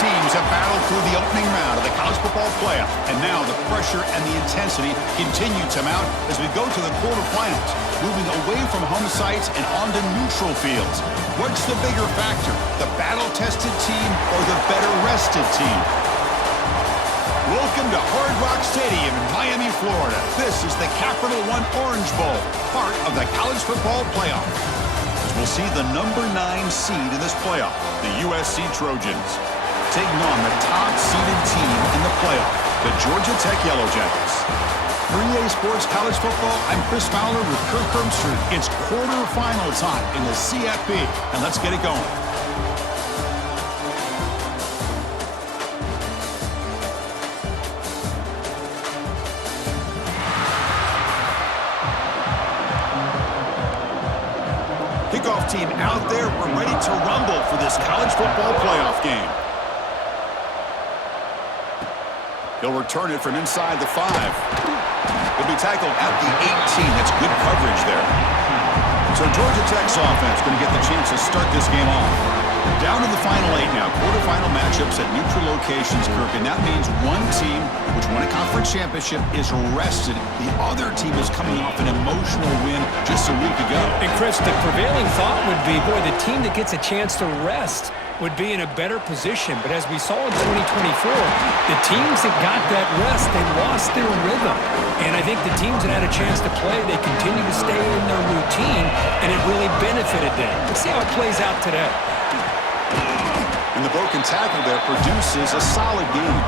teams have battled through the opening round of the college football playoff, and now the pressure and the intensity continue to mount as we go to the quarterfinals, moving away from home sites and onto neutral fields. What's the bigger factor, the battle-tested team or the better-rested team? Welcome to Hard Rock Stadium in Miami, Florida. This is the Capital One Orange Bowl, part of the college football playoff. As we'll see the number 9 seed in this playoff, the USC Trojans, taking on the top-seeded team in the playoff, the Georgia Tech Yellow Jackets. For EA Sports College Football, I'm Chris Fowler with Kirk Herbstreit. It's quarterfinal time in the CFP, and let's get it going. Kickoff team out there. We're ready to rumble for this college football playoff game. He'll return it from inside the 5. He'll be tackled at the 18. That's good coverage there. So Georgia Tech's offense going to get the chance to start this game off. Down to the final 8 now. Quarterfinal matchups at neutral locations, Kirk. And that means one team, which won a conference championship, is rested. The other team is coming off an emotional win just a week ago. And Chris, the prevailing thought would be, boy, the team that gets a chance to rest would be in a better position. But as we saw in 2024, the teams that got that rest, they lost their rhythm. And I think the teams that had a chance to play, they continue to stay in their routine, and it really benefited them. Let's see how it plays out today. And the broken tackle there produces a solid game.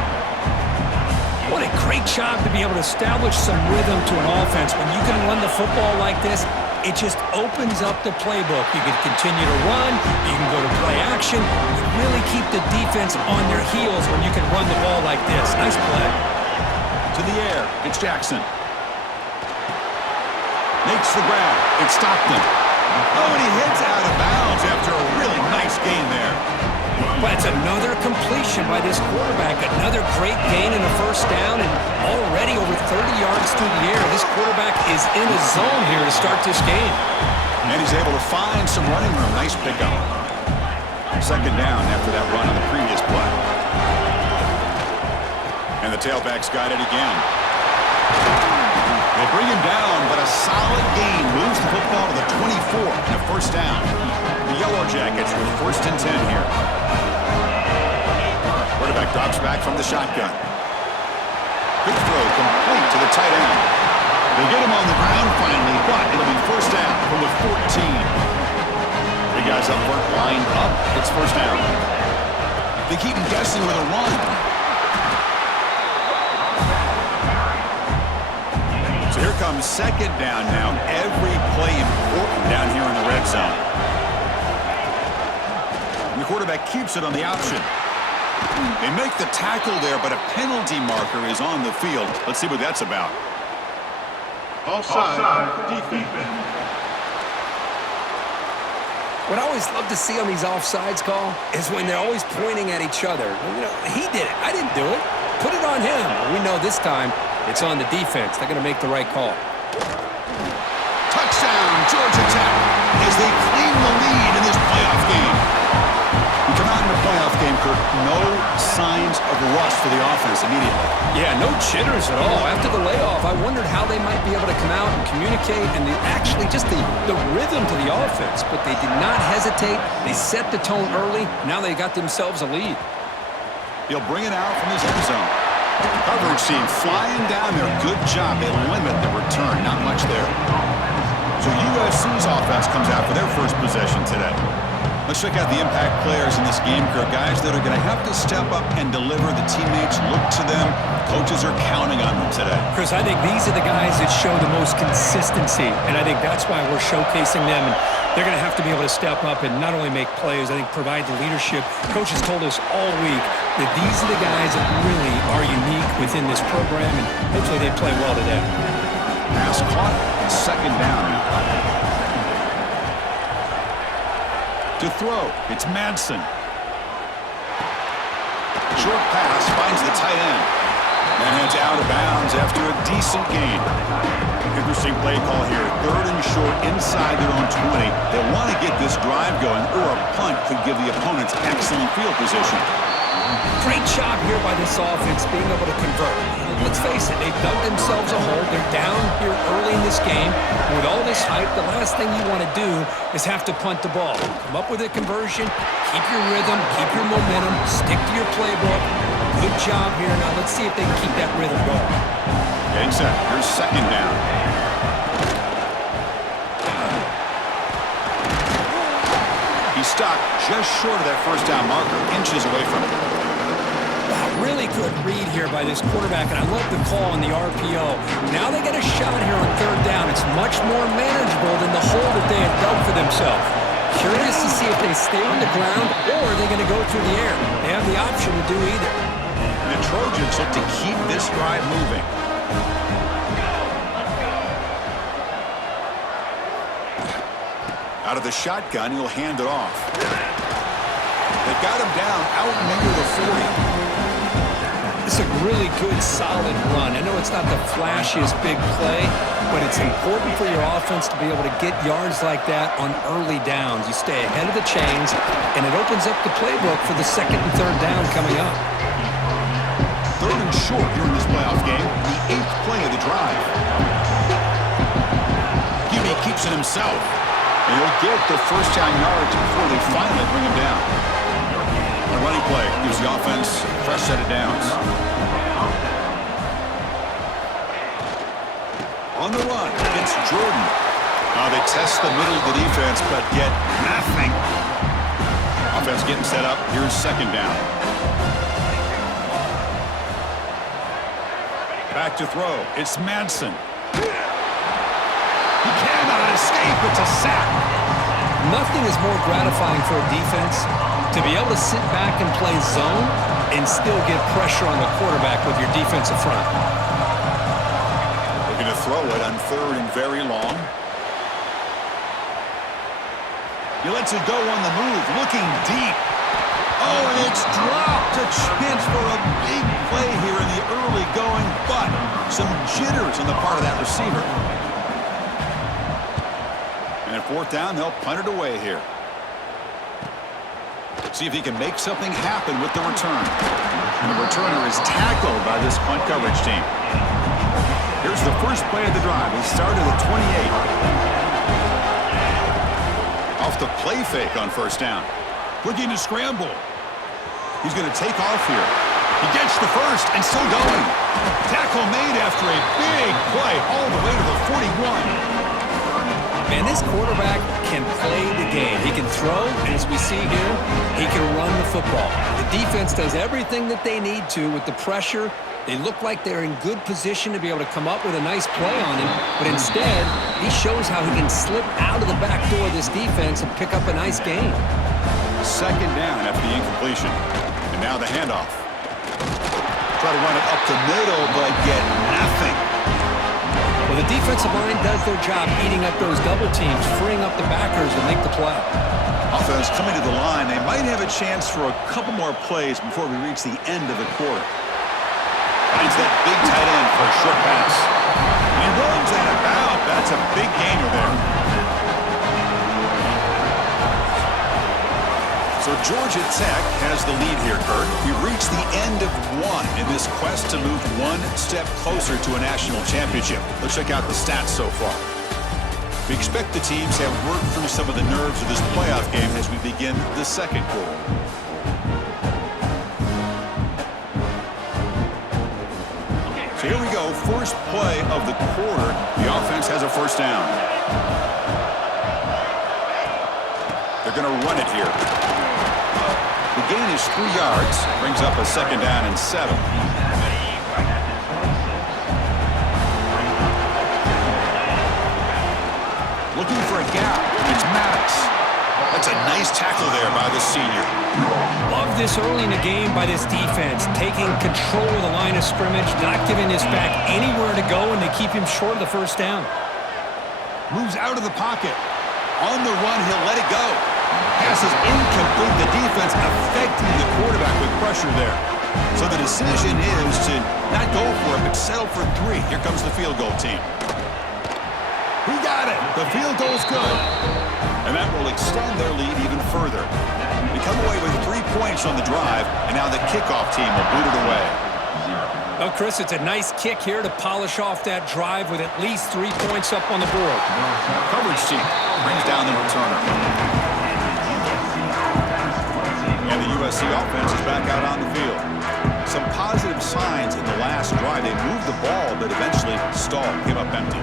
What a great job to be able to establish some rhythm to an offense. When you can run the football like this, it just opens up the playbook. You can continue to run. You can go to play action. You really keep the defense on their heels when you can run the ball like this. Nice play. To the air. It's Jackson. Makes the grab. It's Stockton. Oh, and he heads out of bounds after a really nice gain there. Well, that's another completion by this quarterback. Another great gain in the first down, and already over 30 yards through the air. This quarterback is in a zone here to start this game. And he's able to find some running room. Nice pickup. Second down after that run on the previous play. And the tailback's got it again. They bring him down, but a solid gain moves the football to the 24 and a first down. The Yellow Jackets with 1st and 10 here. Quarterback drops back from the shotgun. Quick throw complete to the tight end. They get him on the ground finally, but it'll be first down from the 14. Big guys up front lined up. It's first down. They keep him guessing with a run. So here comes second down now. Every play important down here in the red zone. And the quarterback keeps it on the option. They make the tackle there, but a penalty marker is on the field. Let's see what that's about. Offside defense. What I always love to see on these offsides call is when they're always pointing at each other. You know, he did it. I didn't do it. Put it on him. We know this time it's on the defense. They're going to make the right call. Touchdown, Georgia Tech, as they claim the lead in this playoff game. We come out in the playoff game, Kirk, no signs of rust for the offense immediately. Yeah, no jitters at all. After the layoff, I wondered how they might be able to come out and communicate and actually just the rhythm to the offense. But they did not hesitate. They set the tone early. Now they got themselves a lead. He'll bring it out from his end zone. Coverage team flying down there. Good job. They limit the return. Not much there. So USC's offense comes out for their first possession today. Let's check out the impact players in this game, Kirk. Guys that are going to have to step up and deliver. The teammates look to them. Coaches are counting on them today. Chris, I think these are the guys that show the most consistency, and I think that's why we're showcasing them. And they're going to have to be able to step up and not only make plays, I think provide the leadership. Coaches told us all week that these are the guys that really are unique within this program, and hopefully they play well today. Pass caught. Second down now. To throw, it's Madsen. Short pass finds the tight end. And heads out of bounds after a decent gain. Interesting play call here. 3rd and short inside their own 20. They want to get this drive going, or a punt could give the opponents excellent field position. Great job here by this offense being able to convert. Let's face it, they've dug themselves a hole. They're down here early in this game. With all this hype, the last thing you want to do is have to punt the ball. Come up with a conversion, keep your rhythm, keep your momentum, stick to your playbook. Good job here. Now let's see if they can keep that rhythm going. Getting set. Here's second down. He's stopped just short of that first down marker, inches away from it. Really good read here by this quarterback, and I love the call on the RPO. Now they get a shot here on third down. It's much more manageable than the hole that they had dug for themselves. Curious to see if they stay on the ground or are they going to go through the air. They have the option to do either. The Trojans look to keep this drive moving. Out of the shotgun, he'll hand it off. They've got him down out near the 40. It's a really good, solid run. I know it's not the flashiest big play, but it's important for your offense to be able to get yards like that on early downs. You stay ahead of the chains, and it opens up the playbook for the second and third down coming up. Third and short here in this playoff game, the 8th play of the drive. Hubie keeps it himself, and he'll get the first down yards before they finally bring him down. The running play gives the offense a fresh set of downs. On the run, it's Jordan. Now they test the middle of the defense, but get nothing. Offense getting set up. Here's second down. Back to throw. It's Manson. He cannot escape. It's a sack. Nothing is more gratifying for a defense to be able to sit back and play zone and still get pressure on the quarterback with your defensive front. Looking to throw it on third and very long. He lets it go on the move, looking deep. Oh, and it's dropped. A chance for a big play here in the early going, but some jitters on the part of that receiver. And at fourth down, they'll punt it away here. See if he can make something happen with the return. And the returner is tackled by this punt coverage team. Here's the first play of the drive. He started at 28. Off the play fake on first down. Looking to scramble. He's going to take off here. He gets the first and still going. Tackle made after a big play all the way to the 41. Man, this quarterback can play the game. He can throw, and as we see here, he can run the football. The defense does everything that they need to with the pressure. They look like they're in good position to be able to come up with a nice play on him, but instead, he shows how he can slip out of the back door of this defense and pick up a nice gain. Second down after the incompletion. And now the handoff. Try to run it up the middle, but get nothing. Well, the defensive line does their job eating up those double teams, freeing up the backers to make the play. Offense coming to the line. They might have a chance for a couple more plays before we reach the end of the quarter. Finds that big tight end for a short pass. He runs that about. That's a big gainer there. So Georgia Tech has the lead here, Kurt. We've reached the end of one in this quest to move one step closer to a national championship. Let's check out the stats so far. We expect the teams have worked through some of the nerves of this playoff game as we begin the second quarter. So here we go, first play of the quarter. The offense has a first down. They're going to run it here. The gain is 3 yards, brings up a second down and 7. Looking for a gap. It's Maddox. That's a nice tackle there by the senior. Love this early in the game by this defense, taking control of the line of scrimmage, not giving this back anywhere to go, and they keep him short of the first down. Moves out of the pocket. On the run, he'll let it go. Pass is incomplete. The defense affecting the quarterback with pressure there. So the decision is to not go for it, but settle for 3. Here comes the field goal team. He got it. The field goal's good. And that will extend their lead even further. They come away with 3 points on the drive, and now the kickoff team will boot it away. Well, Chris, it's a nice kick here to polish off that drive with at least 3 points up on the board. Coverage team brings down the returner. And the USC offense is back out on the field. Some positive signs in the last drive. They moved the ball, but eventually stalled, came up empty.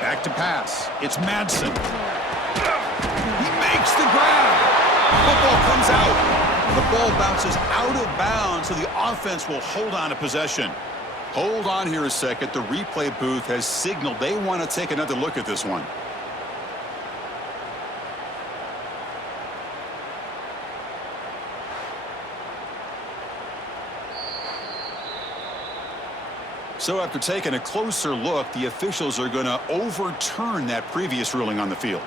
Back to pass. It's Madsen. He makes the grab. Football comes out. The ball bounces out of bounds, so the offense will hold on to possession. Hold on here a second. The replay booth has signaled they want to take another look at this one. So after taking a closer look, the officials are going to overturn that previous ruling on the field.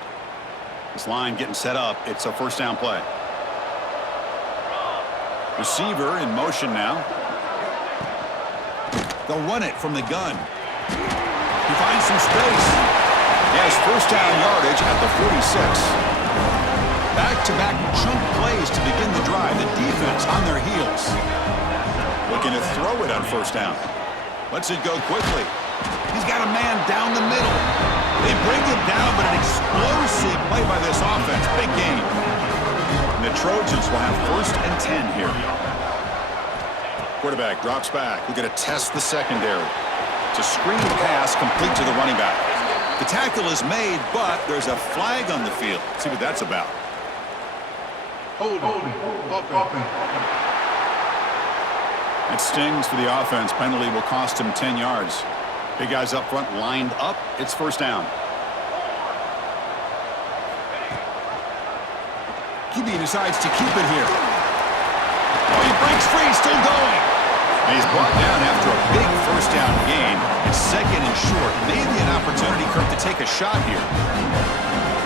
This line getting set up. It's a first down play. Receiver in motion now. They'll run it from the gun. He finds some space. He has first down yardage at the 46. Back-to-back chunk plays to begin the drive. The defense on their heels. Looking to throw it on first down. Lets it go quickly. He's got a man down the middle. They bring him down, but an explosive play by this offense. Big game. And the Trojans will have first and 10 here. Quarterback drops back. We're going to test the secondary. It's a screen pass complete to the running back. The tackle is made, but there's a flag on the field. Let's see what that's about. Holding. It stings for the offense. Penalty will cost him 10 yards. Big guys up front lined up. It's first down. QB decides to keep it here. Oh, he breaks free, still going. And he's brought down after a big first down gain. It's second and short. Maybe an opportunity, Kirk, to take a shot here.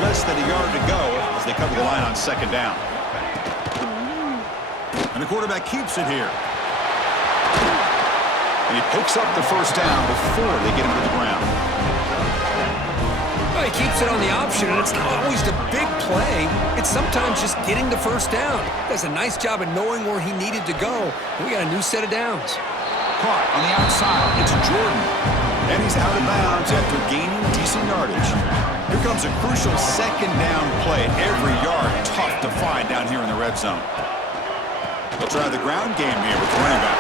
Less than a yard to go as they cover the line on second down. And the quarterback keeps it here. And he picks up the first down before they get him to the ground. Well, he keeps it on the option, and it's not always the big play. It's sometimes just getting the first down. Does a nice job of knowing where he needed to go. We got a new set of downs. Caught on the outside. It's Jordan. And he's out of bounds after gaining decent yardage. Here comes a crucial second down play. Every yard tough to find down here in the red zone. They'll try the ground game here with the running back.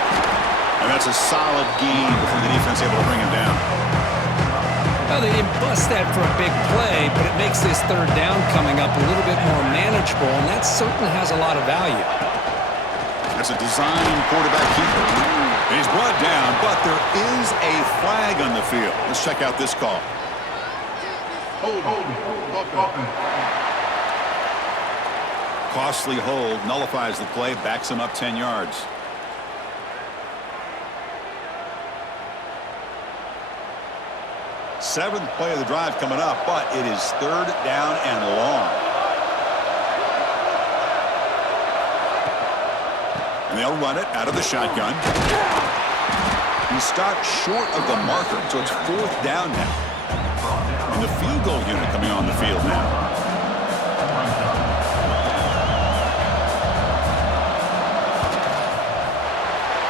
And that's a solid gain before the defense able to bring him down. Well, they didn't bust that for a big play, but it makes this third down coming up a little bit more manageable, and that certainly has a lot of value. That's a design quarterback keeper. And he's brought down, but there is a flag on the field. Let's check out this call. Costly hold, nullifies the play, backs him up 10 yards. Seventh play of the drive coming up, but it is third down and long. And they'll run it out of the shotgun. He stopped short of the marker, so it's fourth down now. And the field goal unit coming on the field now.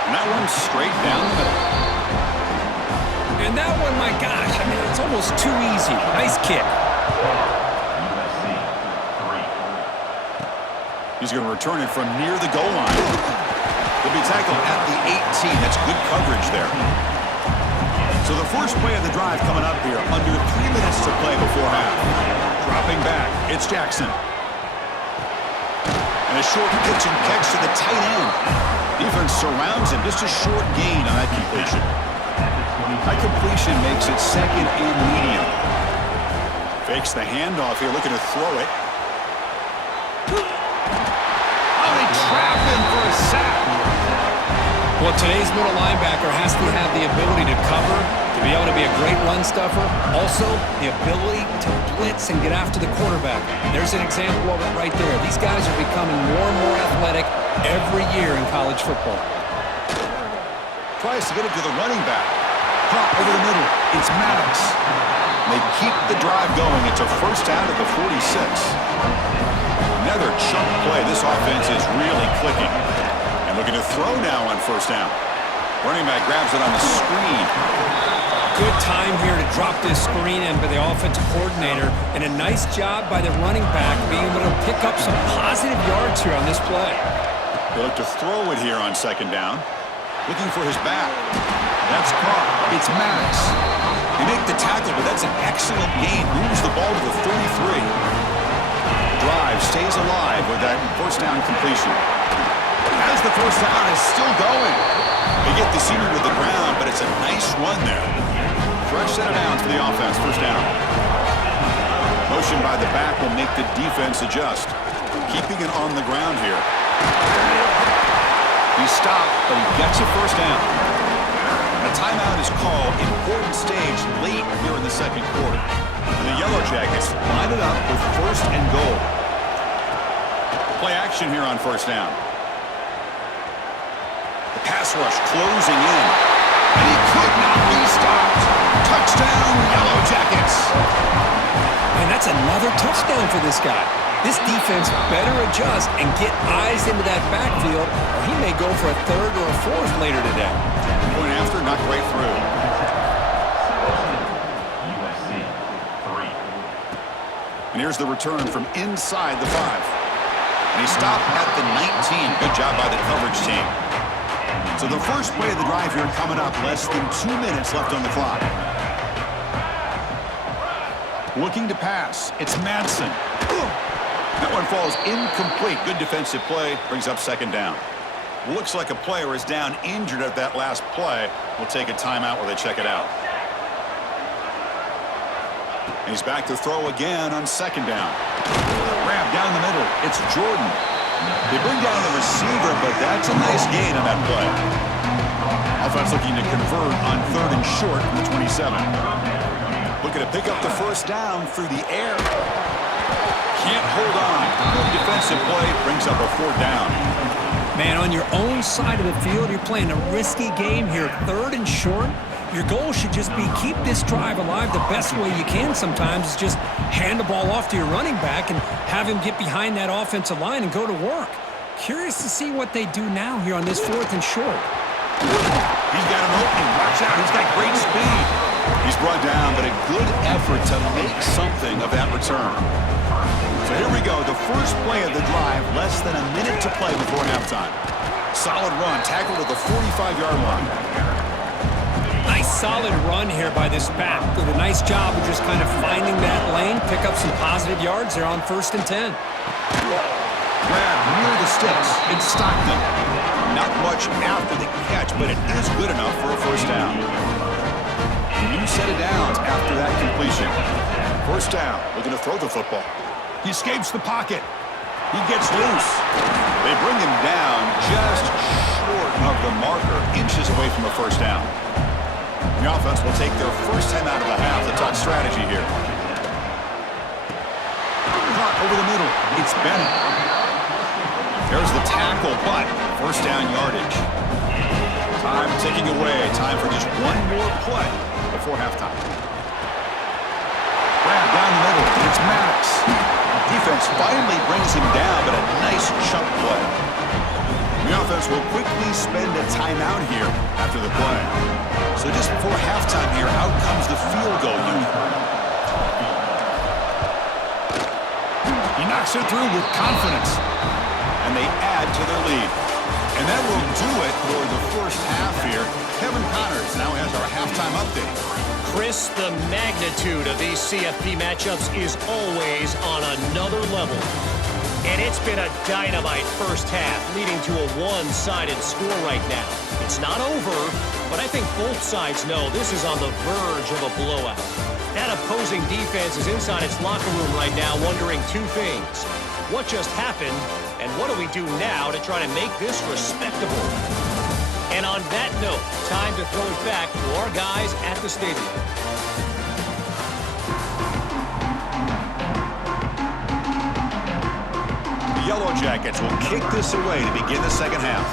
And that one's straight down the middle. And that one, my gosh, I mean, it's almost too easy. Nice kick. He's going to return it from near the goal line. He'll be tackled at the 18. That's good coverage there. So the first play of the drive coming up here. Under 3 minutes to play before half. Dropping back. It's Jackson. And a short pitch and catch to the tight end. Defense surrounds him. Just a short gain on that completion. That completion makes it second and medium. Fakes the handoff here, looking to throw it. Oh, they trap him for a sack. Well, today's middle linebacker has to have the ability to cover, to be able to be a great run stuffer. Also, the ability to blitz and get after the quarterback. There's an example of it right there. These guys are becoming more and more athletic every year in college football. Tries to get it to the running back. Caught over the middle. It's Maddox. They keep the drive going. It's a first down at the 46. Another chunk play. This offense is really clicking. And looking to throw now on first down. Running back grabs it on the screen. Good time here to drop this screen in by the offensive coordinator, and a nice job by the running back being able to pick up some positive yards here on this play. They look to throw it here on second down. Looking for his back. That's caught. It's Maddox. They make the tackle, but that's an excellent gain. Moves the ball to the 33. Drive stays alive with that first down completion. As the first down is still going. They get the senior to the ground, but it's a nice run there. Fresh set of downs for the offense. First down. Motion by the back will make the defense adjust. Keeping it on the ground here. He stopped, but he gets a first down. A timeout is called. Important stage late here in the second quarter. And the Yellow Jackets line it up with first and goal. Play action here on first down. The pass rush closing in. And he could not be stopped. Touchdown, Yellow Jackets. And that's another touchdown for this guy. This defense better adjust and get eyes into that backfield, or he may go for a third or a fourth later today. Point after, knocked right through. And here's the return from inside the 5. And he stopped at the 19. Good job by the coverage team. So the first play of the drive here coming up. Less than 2 minutes left on the clock. Looking to pass. It's Madsen. That one falls incomplete. Good defensive play. Brings up second down. Looks like a player is down injured at that last play. We'll take a timeout while they check it out. He's back to throw again on second down. Grab down the middle. It's Jordan. They bring down the receiver, but that's a nice gain on that play. Offense looking to convert on third and short from the 27. Looking to pick up the first down through the air. Can't hold on. Good defensive play. Brings up a fourth down. Man, on your own side of the field, you're playing a risky game here. Third and short. Your goal should just be keep this drive alive the best way you can sometimes. Is just hand the ball off to your running back and have him get behind that offensive line and go to work. Curious to see what they do now here on this fourth and short. He's got him open. Watch out. He's got great speed. He's brought down, but a good effort to make something of that return. So here we go. The first play of the drive. Less than a minute to play before halftime. Solid run. Tackle to the 45-yard line. Nice solid run here by this back. Did a nice job of just kind of finding that lane, pick up some positive yards there on first and 10. Grab near the sticks. It's Stockton. Not much after the catch, but it is good enough for a first down. A new set of downs after that completion. First down. Looking to throw the football. He escapes the pocket. He gets loose. They bring him down just short of the marker, inches away from a first down. The offense will take their first time out of the half to talk strategy here. Caught over the middle. It's Bennett. There's the tackle, but first down yardage. Time ticking away. Time for just one more play before halftime. Grab down the middle. It's Maddox. Defense finally brings him down, but a nice chunk play. The offense will quickly spend a timeout here after the play. So just before halftime here, out comes the field goal unit. He knocks it through with confidence. And they add to their lead. And that will do it for the first half here. Kevin Connors now has our halftime update. Chris, the magnitude of these CFP matchups is always on another level. And it's been a dynamite first half, leading to a one-sided score right now. It's not over, but I think both sides know this is on the verge of a blowout. That opposing defense is inside its locker room right now wondering two things. What just happened, and what do we do now to try to make this respectable? And on that note, time to throw it back to our guys at the stadium. The Yellow Jackets will kick this away to begin the second half.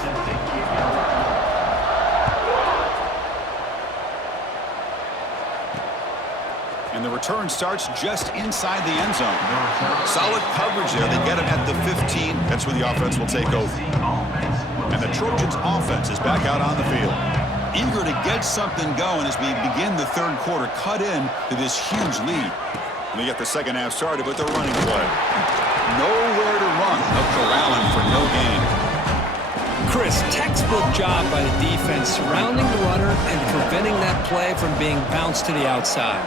And the return starts just inside the end zone. Solid coverage there. They get him at the 15. That's where the offense will take over. And the Trojans' offense is back out on the field. Eager to get something going as we begin the third quarter. Cut in to this huge lead. And they get the second half started with their running play. Nowhere to run. No corralling for no gain. Chris, textbook job by the defense surrounding the runner and preventing that play from being bounced to the outside.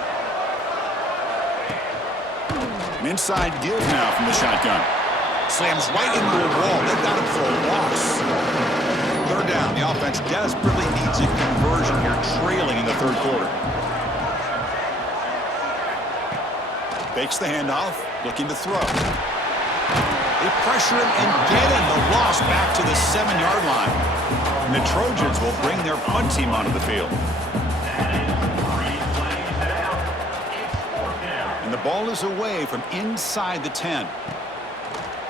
An inside give now from the shotgun. Slams right into a wall. They've got him for a loss. Third down. The offense desperately needs a conversion here, trailing in the third quarter. Fakes the handoff, looking to throw. They pressure him and get him. The loss back to the 7-yard line. And the Trojans will bring their punt team onto the field. And the ball is away from inside the 10.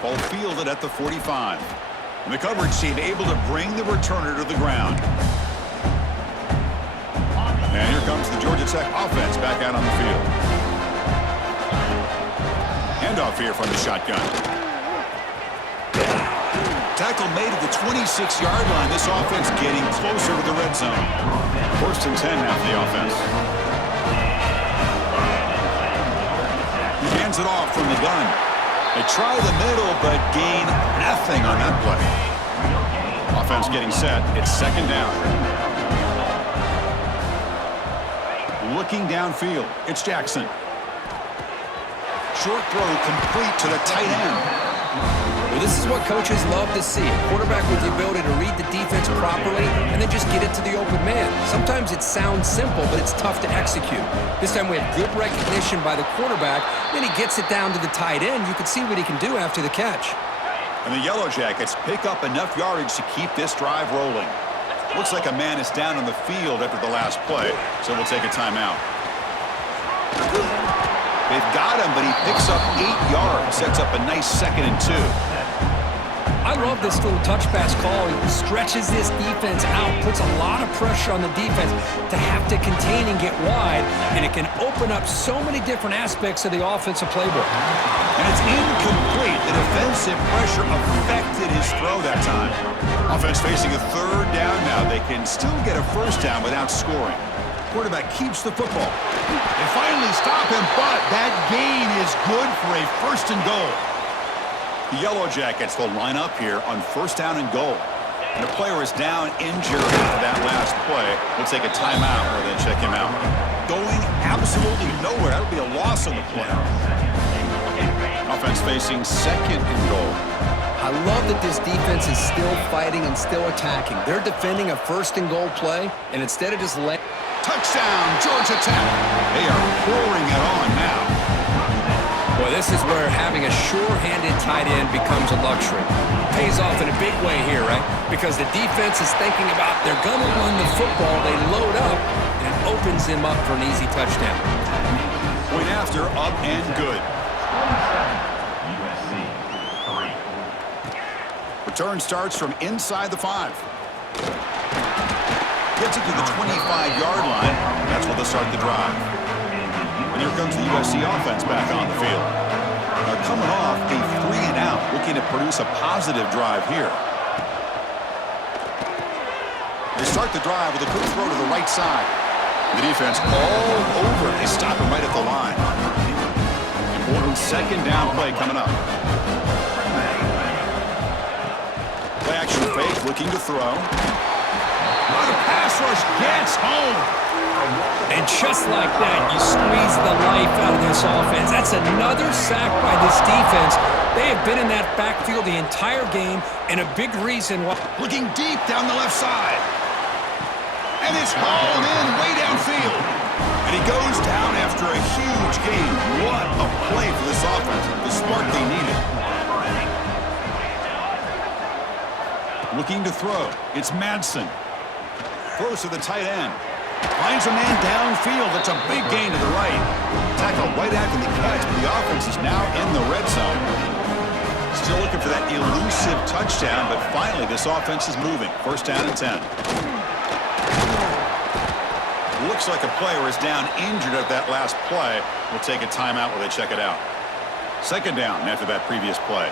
Ball fielded at the 45. And the coverage team able to bring the returner to the ground. And here comes the Georgia Tech offense back out on the field. Handoff here from the shotgun. Tackle made at the 26-yard line. This offense getting closer to the red zone. First and 10 now for the offense. He hands it off from the gun. They try the middle, but gain nothing on that play. Offense getting set. It's second down. Looking downfield. It's Jackson. Short throw complete to the tight end. Well, this is what coaches love to see. A quarterback with the ability to read the defense properly and then just get it to the open man. Sometimes it sounds simple, but it's tough to execute. This time we have good recognition by the quarterback. Then he gets it down to the tight end. You can see what he can do after the catch. And the Yellow Jackets pick up enough yardage to keep this drive rolling. Looks like a man is down on the field after the last play, so we'll take a timeout. They've got him, but he picks up 8 yards, sets up a nice 2nd and 2. I love this little touch pass call. He stretches this defense out, puts a lot of pressure on the defense to have to contain and get wide, and it can open up so many different aspects of the offensive playbook. And it's incomplete. The defensive pressure affected his throw that time. Offense facing a third down now. They can still get a first down without scoring. Quarterback keeps the football. They finally stop him, but that gain is good for a first and goal. The Yellow Jackets will line up here on first down and goal. And the player is down injured after that last play. We'll take a timeout or then check him out. Going absolutely nowhere. That'll be a loss on the play. Offense facing second and goal. I love that this defense is still fighting and still attacking. They're defending a first and goal play, and instead of just letting... Touchdown, Georgia Tech. They are pouring it on now. Boy, this is where having a sure-handed tight end becomes a luxury. Pays off in a big way here, right? Because the defense is thinking about they're going to run the football. They load up, and it opens them up for an easy touchdown. Point after, up and good. Return starts from inside the 5. Gets it to the 25-yard line. That's where they'll start the drive. And here comes the USC offense back on the field. Now coming off a 3-and-out, looking to produce a positive drive here. They start the drive with a quick throw to the right side. The defense all over. They stop him right at the line. Important second down play coming up. Play action fake, looking to throw. Oh, the pass rush gets home. And just like that, you squeeze the life out of this offense. That's another sack by this defense. They have been in that backfield the entire game, and a big reason why. Looking deep down the left side. And it's hauled in way downfield. And he goes down after a huge gain. What a play for this offense. The spark they needed. Looking to throw. It's Madsen. Throws to the tight end. Finds a man downfield. That's a big gain to the right. Tackle right after the catch, but the offense is now in the red zone. Still looking for that elusive touchdown, but finally this offense is moving. First down and 10. Looks like a player is down injured at that last play. We'll take a timeout while they check it out. Second down after that previous play.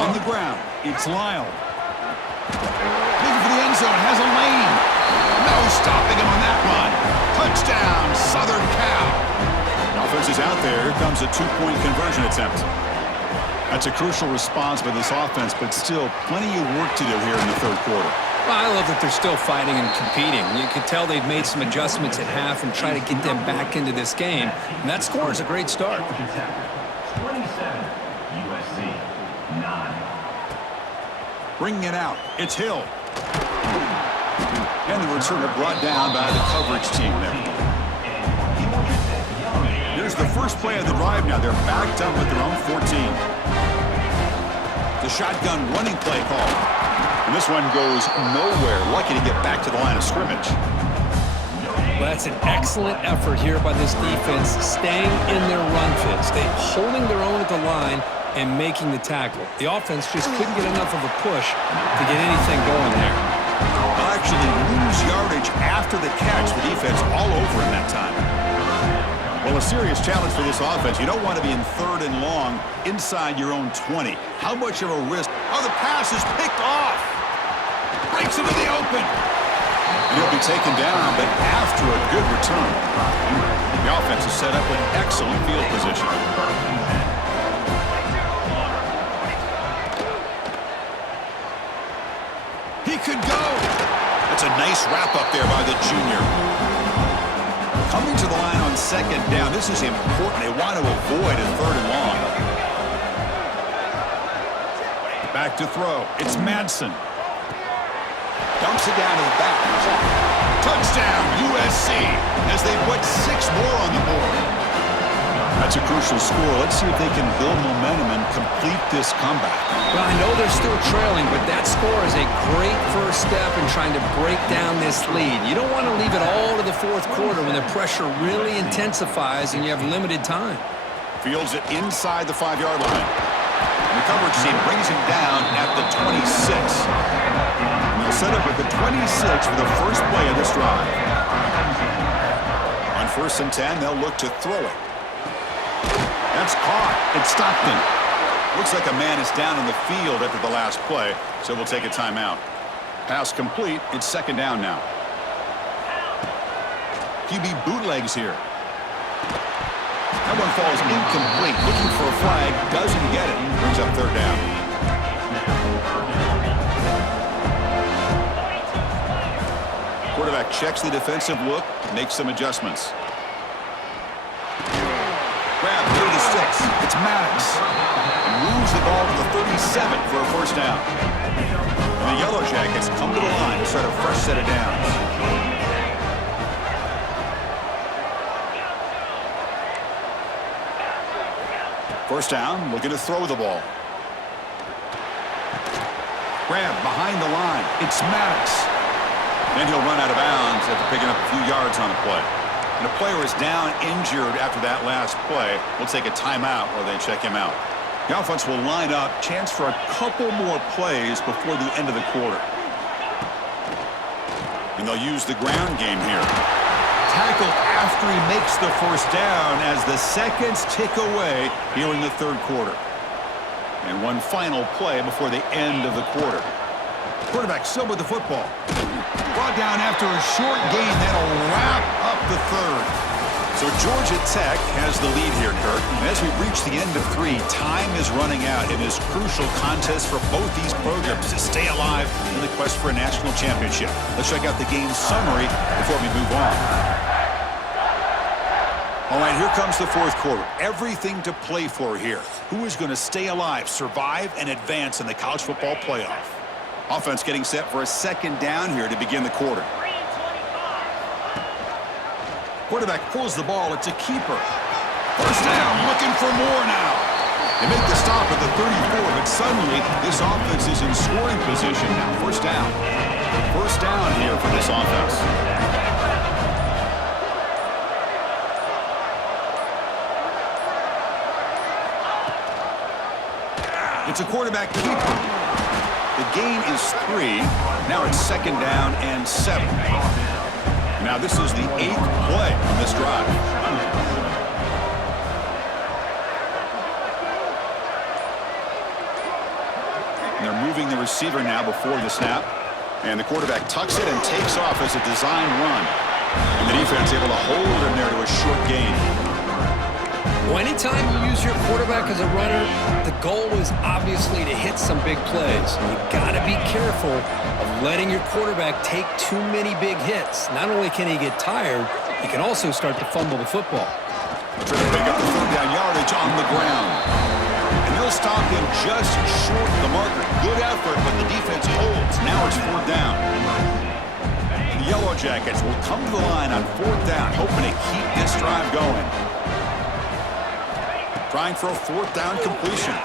On the ground, it's Lyle. Looking for the end zone, has a lane. No stopping him on that run. Touchdown, Southern Cal. The offense is out there. Here comes a two-point conversion attempt. That's a crucial response by this offense, but still plenty of work to do here in the third quarter. Well, I love that they're still fighting and competing. You can tell they've made some adjustments at half and try to get them back into this game. And that score is a great start. 27, USC, 9. Bringing it out, it's Hill. And the returner brought down by the coverage team there. Here's the first play of the drive now. They're backed up at their own 14. The shotgun running play call. And this one goes nowhere. Lucky to get back to the line of scrimmage. Well, that's an excellent effort here by this defense, staying in their run fits. They're holding their own at the line and making the tackle. The offense just couldn't get enough of a push to get anything going there. They'll actually lose yardage after the catch. The defense all over in that time. Well, a serious challenge for this offense. You don't want to be in third and long inside your own 20. How much of a risk? Oh, the pass is picked off. Breaks into the open. And he'll be taken down, but after a good return. The offense is set up with excellent field position. He could go. That's a nice wrap up there by the junior. Coming to the line on second down. This is important. They want to avoid a third and long. Back to throw. It's Madsen. Dumps it down to the back. Touchdown, USC, as they put 6 more on the board. That's a crucial score. Let's see if they can build momentum and complete this comeback. Well, I know they're still trailing, but that score is a great first step in trying to break down this lead. You don't want to leave it all to the fourth quarter when the pressure really intensifies and you have limited time. Fields it inside the 5-yard line. And the coverage team brings him down at the 26. And they'll set up at the 26 for the first play of this drive. On 1st and 10, they'll look to throw it. That's caught. It's Stockton. Looks like a man is down on the field after the last play, so we'll take a timeout. Pass complete. It's second down now. QB bootlegs here. That one falls incomplete. Looking for a flag. Doesn't get it. Brings up third down. Quarterback checks the defensive look, makes some adjustments. Grab near the sticks. It's Maddox. And moves the ball to the 37 for a first down. And the Yellow Jackets come to the line to start a fresh set of downs. First down, looking to throw the ball. Grab behind the line. It's Maddox. Then he'll run out of bounds after picking up a few yards on the play. And a player is down injured after that last play. We'll take a timeout while they check him out. The offense will line up. Chance for a couple more plays before the end of the quarter. And they'll use the ground game here. Tackled after he makes the first down as the seconds tick away here in the third quarter. And one final play before the end of the quarter. Quarterback still with the football. Brought down after a short gain. That'll wrap up the third. So Georgia Tech has the lead here, Kirk. And as we reach the end of 3, time is running out in this crucial contest for both these programs to stay alive in the quest for a national championship. Let's check out the game summary before we move on. All right, here comes the fourth quarter. Everything to play for here. Who is going to stay alive, survive, and advance in the college football playoff? Offense getting set for a second down here to begin the quarter. Quarterback pulls the ball. It's a keeper. First down, looking for more now. They make the stop at the 34, but suddenly this offense is in scoring position now. First down. First down here for this offense. It's a quarterback keeper. The gain is 3. Now it's 2nd down and 7. Now this is the 8th play on this drive. And they're moving the receiver now before the snap. And the quarterback tucks it and takes off as a design run. And the defense able to hold him there to a short gain. Well, anytime you use your quarterback as a runner, the goal is obviously to hit some big plays. You've got to be careful of letting your quarterback take too many big hits. Not only can he get tired, he can also start to fumble the football. Trying to pick up the 3rd down yardage on the ground. And they'll stop him just short of the marker. Good effort, but the defense holds. Now it's 4th down. The Yellow Jackets will come to the line on 4th down, hoping to keep this drive going. Trying for a 4th down completion.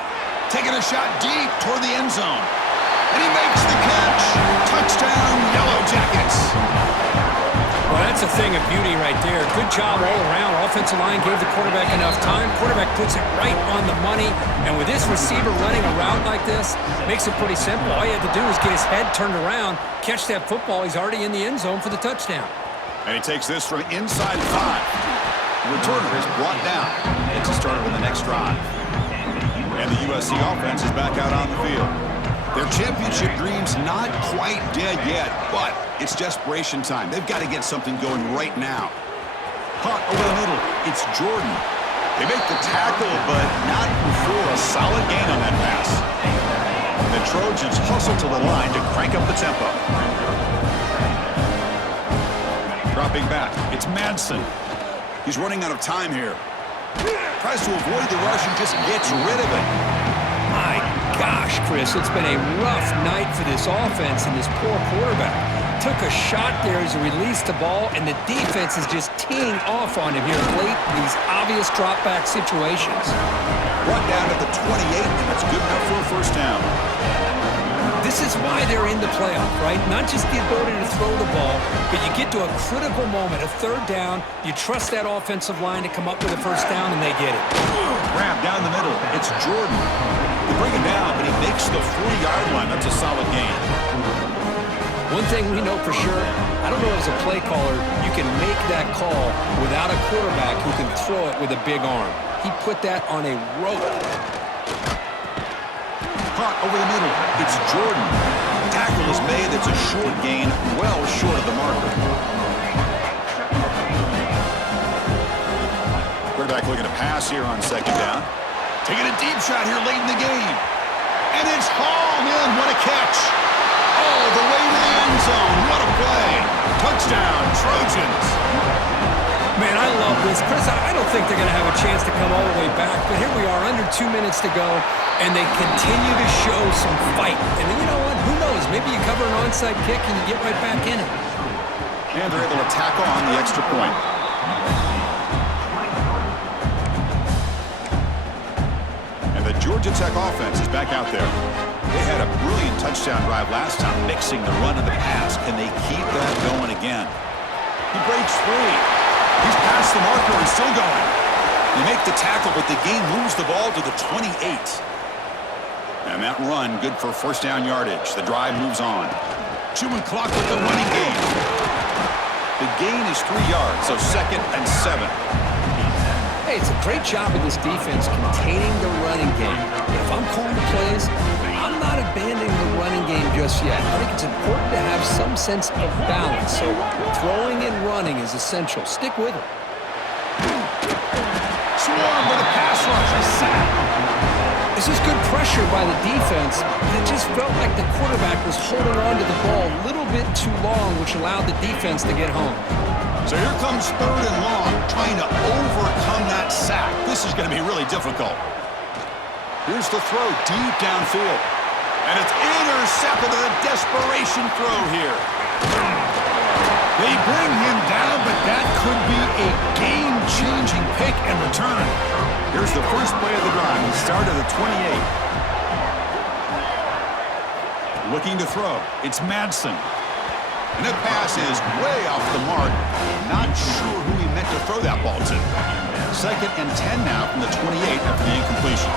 Taking a shot deep toward the end zone. And he makes the catch. Touchdown, Yellow Jackets. Well, that's a thing of beauty right there. Good job all around. Offensive line gave the quarterback enough time. Quarterback puts it right on the money. And with this receiver running around like this, makes it pretty simple. All you have to do is get his head turned around, catch that football. He's already in the end zone for the touchdown. And he takes this from inside 5. The returner is brought down. It's a starter on the next drive. And the USC offense is back out on the field. Their championship dream's not quite dead yet, but it's desperation time. They've got to get something going right now. Caught over the middle. It's Jordan. They make the tackle, but not before a solid gain on that pass. The Trojans hustle to the line to crank up the tempo. Dropping back. It's Madsen. He's running out of time here. Tries to avoid the rush and just gets rid of it. My gosh, Chris, it's been a rough night for this offense and this poor quarterback. Took a shot there as he released the ball, and the defense is just teeing off on him here late in these obvious drop-back situations. Brought down at the 28, and that's good enough for a 1st down. This is why they're in the playoff, right? Not just the ability to throw the ball, but you get to a critical moment, a 3rd down, you trust that offensive line to come up with a 1st down, and they get it. Grab down the middle. It's Jordan. They bring him down, but he makes the 40-yard line. That's a solid gain. One thing we know for sure, I don't know as a play caller, you can make that call without a quarterback who can throw it with a big arm. He put that on a rope. Caught over the middle. It's Jordan. Tackle is made. It's a short gain, well short of the marker. Quarterback looking to pass here on 2nd down. Taking a deep shot here late in the game. And it's hauled in. What a catch. Oh, the way to the end zone. What a play. Touchdown, Trojans. Man, I love this. Chris, I don't think they're going to have a chance to come all the way back, but here we are, under 2 minutes to go, and they continue to show some fight. And you know what? Who knows? Maybe you cover an onside kick and you get right back in it. And they're able to tack on the extra point. And the Georgia Tech offense is back out there. They had a brilliant touchdown drive last time, mixing the run and the pass. Can they keep that going again? He breaks free. He's past the marker and still going. They make the tackle, but the gain moves the ball to the 28. And that run, good for 1st down yardage. The drive moves on. Chewing clock with the running game. The gain is 3 yards, so 2nd and 7. Hey, it's a great job of this defense containing the running game. If I'm calling the plays, I'm not abandoning the running game just yet. I think it's important to have some sense of balance. So throwing and running is essential. Stick with it. Swarm with a pass rush. A sack. This is good pressure by the defense, but it just felt like the quarterback was holding on to the ball a little bit too long, which allowed the defense to get home. So here comes 3rd and long, trying to overcome that sack. This is going to be really difficult. Here's the throw deep downfield. And it's intercepted with a desperation throw here. They bring him down, but that could be a game-changing pick and return. Here's the first play of the drive, the start of the 28. Looking to throw. It's Madsen. And that pass is way off the mark. Not sure who he meant to throw that ball to. 2nd and 10 now from the 28 after the incompletion.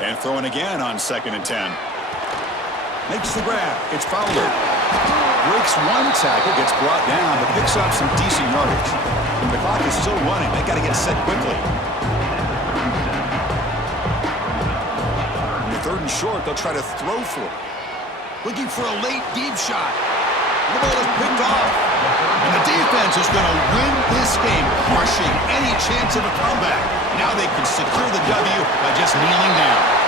And throwing again on 2nd and 10. Makes the grab. It's Fowler. Breaks one tackle, gets brought down, but picks up some decent yardage. The clock is still running. They got to get set quickly. In the 3rd and short, they'll try to throw for it. Looking for a late deep shot. The ball is picked off. And the defense is going to win this game, crushing any chance of a comeback. Now they can secure the W by just kneeling down.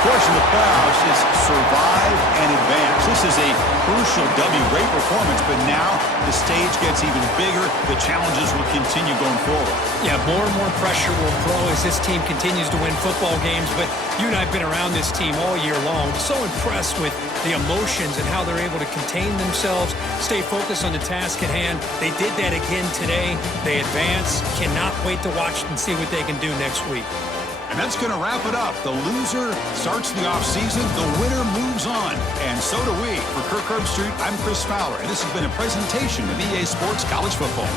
Of course, in the playoffs, it's survive and advance. This is a crucial W. Great performance, but now the stage gets even bigger. The challenges will continue going forward. Yeah, more and more pressure will grow as this team continues to win football games, but you and I have been around this team all year long. So impressed with the emotions and how they're able to contain themselves, stay focused on the task at hand. They did that again today. They advance. Cannot wait to watch and see what they can do next week. And that's going to wrap it up. The loser starts the offseason. The winner moves on. And so do we. For Kirk Herbstreit, I'm Chris Fowler, and this has been a presentation of EA Sports College Football.